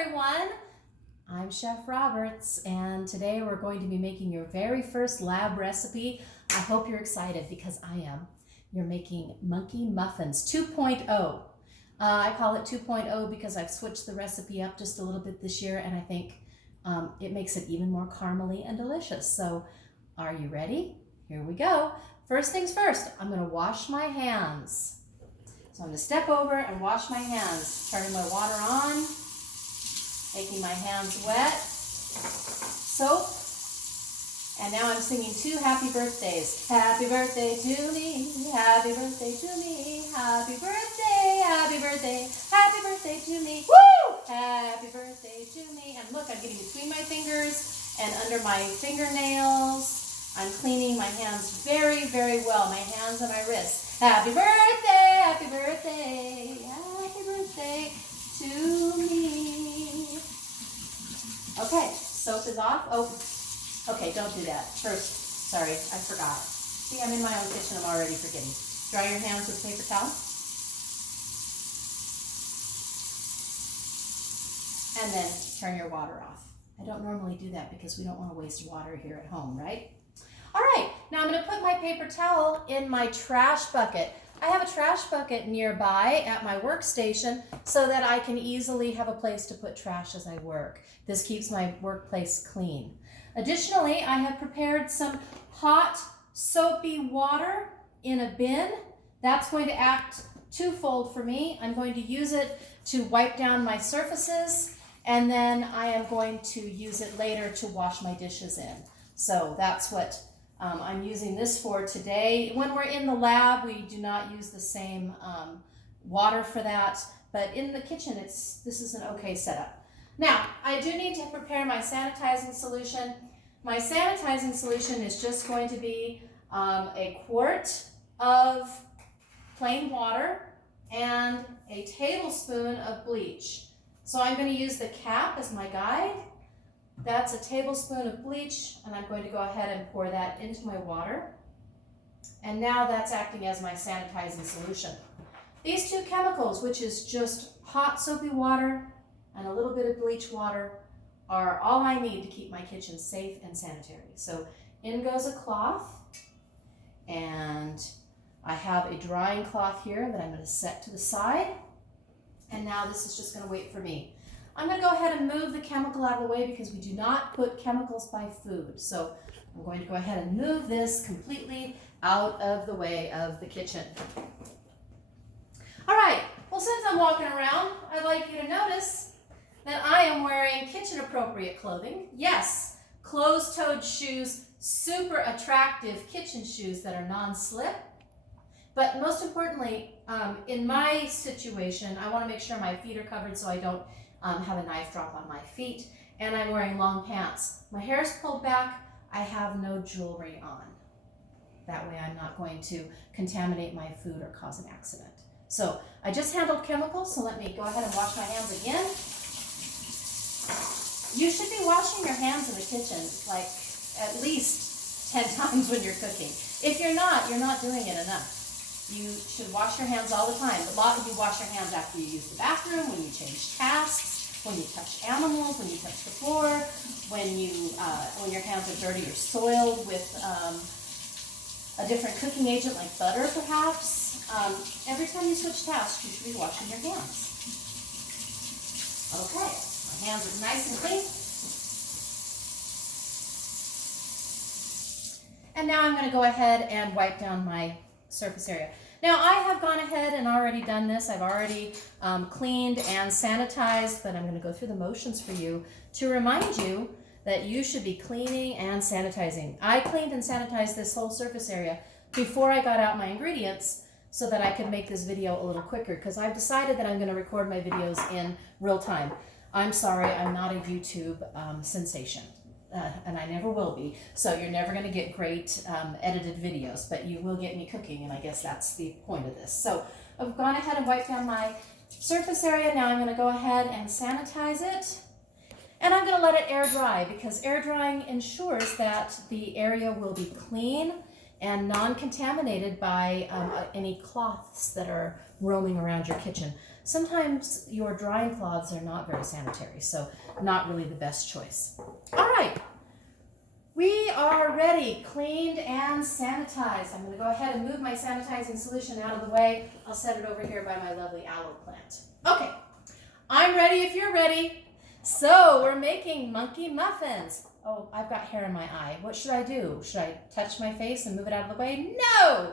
everyone. I'm Chef Roberts, and today we're going to be making your very first lab recipe. I hope you're excited because I am. You're making Monkey Muffins 2.0. I call it 2.0 because I've switched the recipe up just a little bit this year, and I think it makes it even more caramely and delicious. So, are you ready? Here we go. First things first, I'm going to wash my hands. So I'm going to step over and wash my hands, turning my water on, making my hands wet, soap, and now I'm singing 2 happy birthdays. Happy birthday to me, happy birthday to me, happy birthday, happy birthday, happy birthday to me, woo! Happy birthday to me. And look, I'm getting between my fingers and under my fingernails. I'm cleaning my hands very, very well, my hands and my wrists. Happy birthday, happy birthday, happy birthday to me. Okay, soap is off. Oh, okay, don't do that. First, sorry, I forgot. See, I'm in my own kitchen, I'm already forgetting. Dry your hands with a paper towel. And then turn your water off. I don't normally do that because we don't want to waste water here at home, right? All right, now I'm going to put my paper towel in my trash bucket. I have a trash bucket nearby at my workstation so that I can easily have a place to put trash as I work. This keeps my workplace clean. Additionally, I have prepared some hot, soapy water in a bin. That's going to act twofold for me. I'm going to use it to wipe down my surfaces, and then I am going to use it later to wash my dishes in. So that's what I'm using this for today. When we're in the lab, we do not use the same water for that, but in the kitchen, this is an okay setup. Now, I do need to prepare my sanitizing solution. My sanitizing solution is just going to be a quart of plain water and a tablespoon of bleach. So I'm going to use the cap as my guide. That's a tablespoon of bleach, and I'm going to go ahead and pour that into my water. And now that's acting as my sanitizing solution. These 2 chemicals, which is just hot soapy water and a little bit of bleach water, are all I need to keep my kitchen safe and sanitary. So in goes a cloth, and I have a drying cloth here that I'm going to set to the side. And now this is just going to wait for me. I'm going to go ahead and move the chemical out of the way because we do not put chemicals by food. So I'm going to go ahead and move this completely out of the way of the kitchen. All right, well, since I'm walking around, I'd like you to notice that I am wearing kitchen appropriate clothing. Yes, closed-toed shoes, super attractive kitchen shoes that are non-slip. But most importantly, in my situation, I want to make sure my feet are covered so I don't have a knife drop on my feet, and I'm wearing long pants. My hair is pulled back. I have no jewelry on. That way I'm not going to contaminate my food or cause an accident. So I just handled chemicals, so let me go ahead and wash my hands again. You should be washing your hands in the kitchen like at least 10 times when you're cooking. If you're not doing it enough. You should wash your hands all the time. A lot of you wash your hands after you use the bathroom, when you change tasks, when you touch animals, when you touch the floor, when your hands are dirty or soiled with a different cooking agent like butter, perhaps. Every time you switch tasks, you should be washing your hands. Okay, my hands are nice and clean. And now I'm going to go ahead and wipe down my surface area. Now I have gone ahead and already done this. I've already cleaned and sanitized, but I'm going to go through the motions for you to remind you that you should be cleaning and sanitizing. I cleaned and sanitized this whole surface area before I got out my ingredients so that I could make this video a little quicker, because I've decided that I'm going to record my videos in real time. I'm sorry, I'm not a YouTube sensation. And I never will be, so you're never going to get great edited videos, but you will get me cooking, and I guess that's the point of this. So I've gone ahead and wiped down my surface area. Now I'm going to go ahead and sanitize it, and I'm going to let it air dry, because air drying ensures that the area will be clean and non-contaminated by any cloths that are roaming around your kitchen. sometimes your drying cloths are not very sanitary, so not really the best choice. All right, we are ready, cleaned and sanitized. I'm going to go ahead and move my sanitizing solution out of the way. I'll set it over here by my lovely aloe plant. Okay, I'm ready if you're ready. So we're making monkey muffins. Oh, I've got hair in my eye. What should I do? Should I touch my face and move it out of the way? No!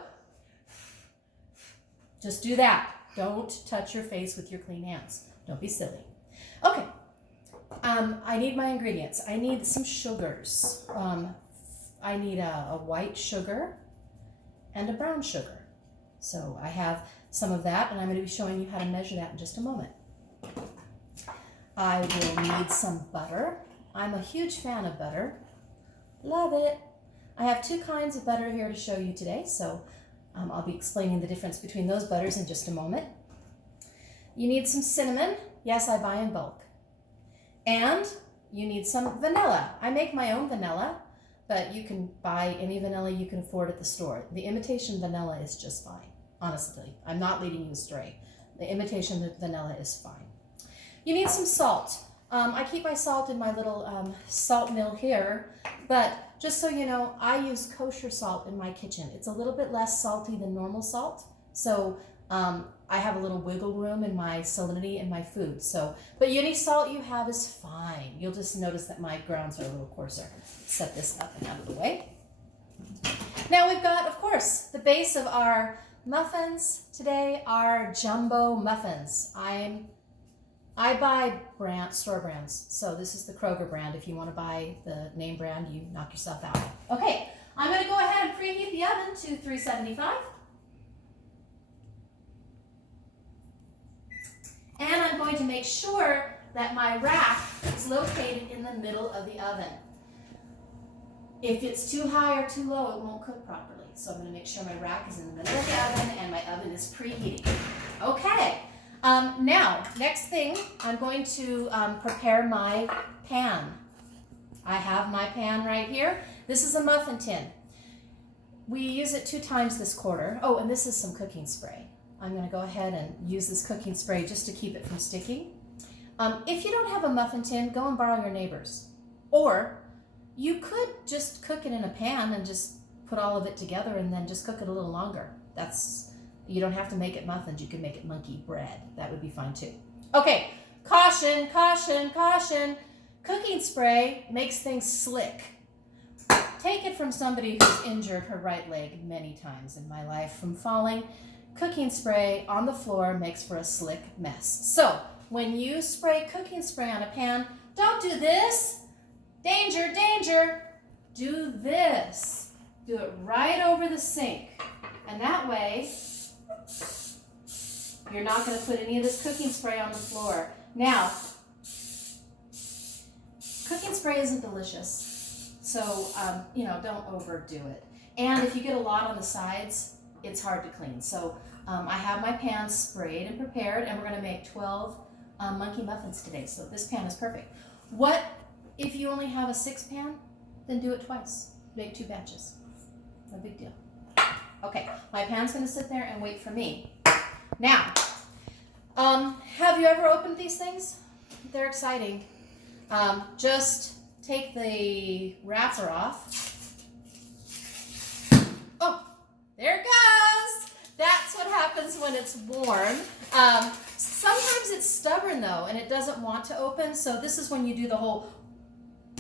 Just do that. Don't touch your face with your clean hands. Don't be silly. Okay. I need my ingredients. I need some sugars. I need a white sugar and a brown sugar. So I have some of that, and I'm going to be showing you how to measure that in just a moment. I will need some butter. I'm a huge fan of butter. Love it. I have two kinds of butter here to show you today, so I'll be explaining the difference between those butters in just a moment. You need some cinnamon. Yes, I buy in bulk. And you need some vanilla. I make my own vanilla, but you can buy any vanilla you can afford at the store. The imitation vanilla is just fine, honestly. I'm not leading you astray. The imitation vanilla is fine. You need some salt. I keep my salt in my little salt mill here, but just so you know, I use kosher salt in my kitchen. It's a little bit less salty than normal salt, so I have a little wiggle room in my salinity in my food. So, but any salt you have is fine. You'll just notice that my grounds are a little coarser. Set this up and out of the way. Now we've got, of course, the base of our muffins today are jumbo muffins. I buy store brands, so this is the Kroger brand. If you want to buy the name brand, you knock yourself out. Okay, I'm going to go ahead and preheat the oven to 375. And I'm going to make sure that my rack is located in the middle of the oven. If it's too high or too low, it won't cook properly. So I'm going to make sure my rack is in the middle of the oven and my oven is preheating. Okay. Now, next thing, I'm going to prepare my pan. I have my pan right here. This is a muffin tin. We use it 2 times this quarter. Oh, and this is some cooking spray. I'm going to go ahead and use this cooking spray just to keep it from sticking. If you don't have a muffin tin, go and borrow your neighbor's. Or you could just cook it in a pan and just put all of it together and then just cook it a little longer. You don't have to make it muffins. You can make it monkey bread. That would be fine too. Okay, caution, caution, caution. Cooking spray makes things slick. Take it from somebody who's injured her right leg many times in my life from falling. Cooking spray on the floor makes for a slick mess. So when you spray cooking spray on a pan, don't do this. Danger, danger. Do this. Do it right over the sink. And that way, you're not going to put any of this cooking spray on the floor. Now, cooking spray isn't delicious, so don't overdo it. And if you get a lot on the sides, it's hard to clean. So I have my pan sprayed and prepared, and we're going to make 12 monkey muffins today. So this pan is perfect. What if you only have a 6 pan? Then do it twice. Make 2 batches. No big deal. Okay, my pan's going to sit there and wait for me. Now, have you ever opened these things? They're exciting. Just take the wrapper off. Oh, there it goes. That's what happens when it's warm. Sometimes it's stubborn though, and it doesn't want to open. So this is when you do the whole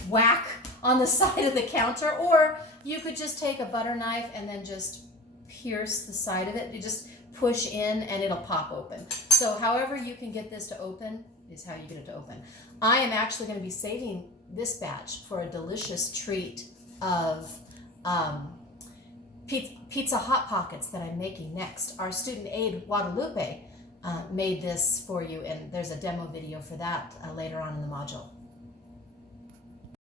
whack on the side of the counter, or you could just take a butter knife and then just pierce the side of it. You just push in and it'll pop open. So however you can get this to open is how you get it to open. I am actually going to be saving this batch for a delicious treat of pizza Hot Pockets that I'm making next. Our student aide Guadalupe made this for you, and there's a demo video for that later on in the module.